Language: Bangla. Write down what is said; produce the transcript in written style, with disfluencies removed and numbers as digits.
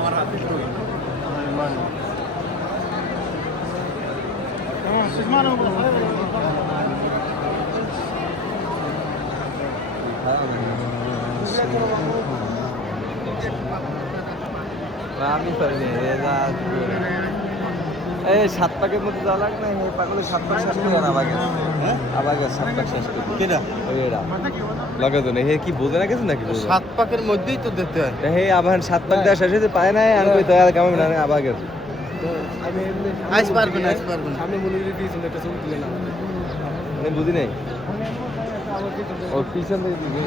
আমার হাতে আমি পারিনি এই 7 পাকের মধ্যে যাওয়া লাগে না এই পাগলে 7 পাক শেষ করে আবাগে আবাগে 7 পাক শেষ করে কেডা ওইরা লাগে তো না হে কি বোঝে না কিছু নাকি 7 পাকের মধ্যেই তো দেখতে হয় হে আবার 7 পাক দেওয়া শেষ হতে পায় না আর কই তো কেমন না আবাগে আইস পারবেন সামনে মনে করে দিয়েছেন একটা ছবি তুলে না আমি বুঝি নাই ও পিছন থেকে দিবে